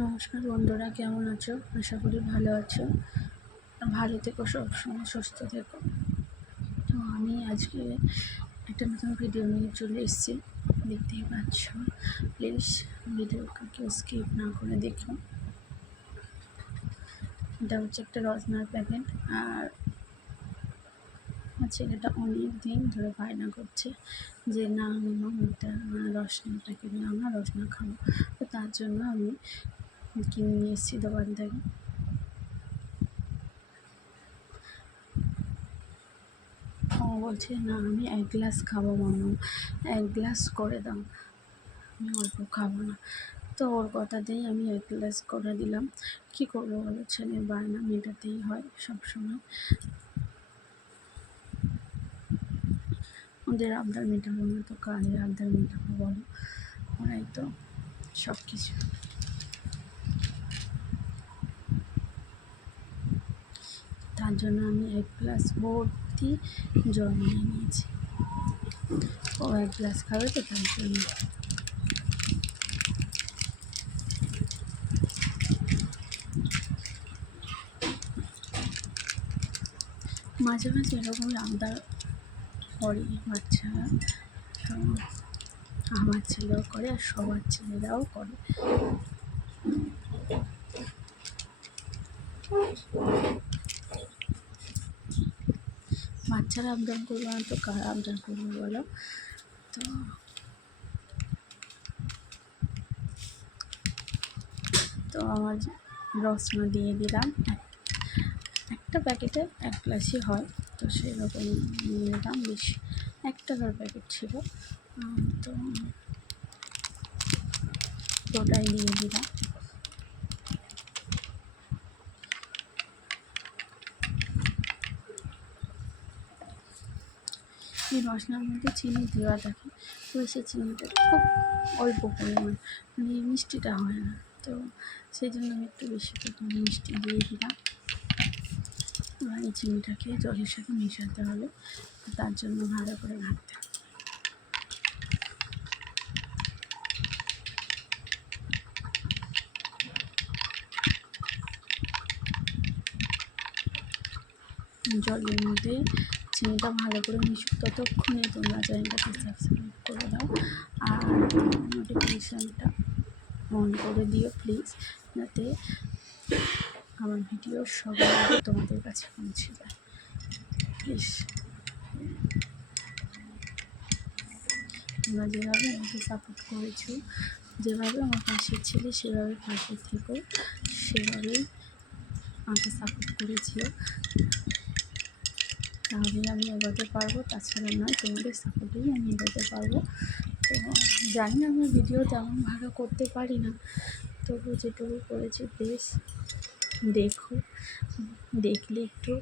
নমস্কার বন্ধুরা, কেমন আছো? আশা করি ভালো আছো। ভালো থেকো, সবসময় সুস্থ থেকো। তো আমি আজকে একটা নতুন ভিডিও নিয়ে চলে এসেছি, দেখতেই পাচ্ছ। প্লিজ ভিডিওকে কেউ স্কিপ না করে দেখো। এটা হচ্ছে একটা রসনার প্যাকেট, আর ছেলেটা অনেক দিন ধরে বায়না করছে যে না মামা একটা রসনার প্যাকেট না, আমরা রসনা খাবো। তো তার জন্য আমি কিনে নিয়ে এসেছি দোকান থেকে। ও বলছে না আমি 1 গ্লাস খাবো মামা, 1 গ্লাস করে দাও, আমি অল্প খাবো না। তো ওর কথাতেই আমি 1 গ্লাস করে দিলাম। কী করবো বলো, ছেলের বায়না মেটাতেই হয় সবসময়। ওদের আবদার মেটাবো না তো কাদের আবদার মেটাবো বলো? ওরাই তো সব কিছু। তার জন্য আমি 1 গ্লাস ভর্তি জল নিয়ে নিয়েছি। ও 1 গ্লাস খাবে তো তার জন্য। মাঝে মাঝে এরকমই আবদার করে বাচ্চারা। তো আমার ছেলেও করে আর সবার ছেলেরাও করে। বাচ্চারা আবদার করবো না তো কারা আবদার করবো বলো? তো আমার রসনা দিয়ে দিলাম। একটা প্যাকেটে 1 গ্লাসই হয়, তো সেরকম নিয়ে নিলাম। বেশি 1 টাকার প্যাকেট ছিল, তো ওটাই দিয়ে দিলাম। এই রসনার মধ্যে চিনি দেওয়া থাকে, তো সে চিনিটা খুব অল্প পরিমাণ, মানে মিষ্টিটা হয় না। তো সেই জন্য আমি একটু বেশি পরিমাণ মিষ্টি দিয়ে দিলাম। এবার এই চিনিটাকে জলের সাথে মেশাতে হবে, তার জন্য ভালো করে ঘাঁটতে হবে। জলের মধ্যে চিনিটা ভালো করে মিশুক, ততক্ষণে তোমরা চ্যানেলটাকে সাবস্ক্রাইব করে দাও আর নোটিফিকেশানটা অন করে দিও প্লিজ, যাতে আমার ভিডিও সবার আগে তোমাদের কাছে পৌঁছে যায় প্লিজ। তোমরা যেভাবে আমাকে সাপোর্ট করেছো, যেভাবে আমার পাশে ছিলে সেভাবে পাশে থেকো, সেভাবেই আমাকে সাপোর্ট করেছিও, তাহলেই আমি এগোতে পারবো। তাছাড়া নয়, তোমাদের সাপোর্টেই আমি এগোতে পারবো। তো জানি আমি ভিডিও তেমন ভালো করতে পারি না, তবু যেটুকু করেছি প্লিজ দেখো। দেখলে একটু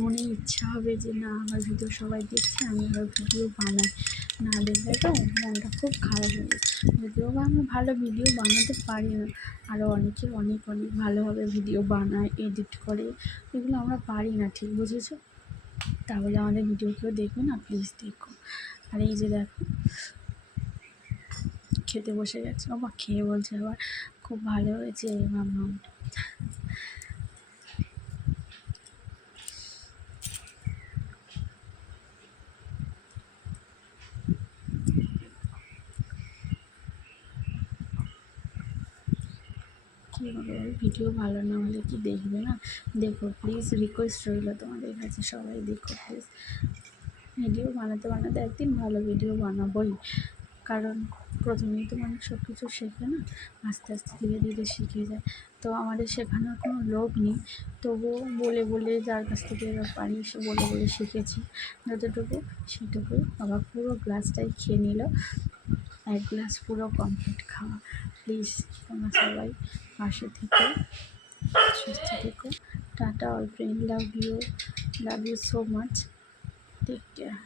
মনে ইচ্ছা হবে যে না আমার ভিডিও সবাই দেখছে, আমি আবার ভিডিও বানাই। না দেখলে তো মনটা খুব খারাপ হয়ে যায়। যদিও বা আমি ভালো ভিডিও বানাতে পারি না, আরও অনেকে অনেক অনেক ভালোভাবে ভিডিও বানায়, এডিট করে, এগুলো আমরা পারি না, ঠিক বুঝেছো? তাহলে আমাদের ভিডিও কেউ দেখবে না, প্লিজ দেখো। আর এই যে দেখো খেতে বসে গেছে, বাবা খেয়ে বলছে আবার খুব ভালো হয়েছে মামা। কী হবে, ভিডিও ভালো না হলে কি দেখবে না? দেখো প্লিজ, রিকোয়েস্ট রইল তোমাদের কাছে, সবাই দেখো প্লিজ। ভিডিও বানাতে বানাতে একদিন ভালো ভিডিও বানাবোই, কারণ প্রথমেই তো মানুষ সব কিছু শেখে না, আস্তে আস্তে ধীরে ধীরে শিখে যায়। তো আমাদের শেখানোর কোনো লোক নেই, তবুও বলে বলে যার কাছ থেকে এবার পারি সে বলে বলে শিখেছি যতটুকু সেটুকুই। আবার পুরো গ্লাসটাই খেয়ে নিল, 1 গ্লাস পুরো কমপ্লিট খাওয়া। প্লিজ তোমরা সবাই পাশে থেকে সুস্থ থেকো। Tata all friend, love you so much, take care.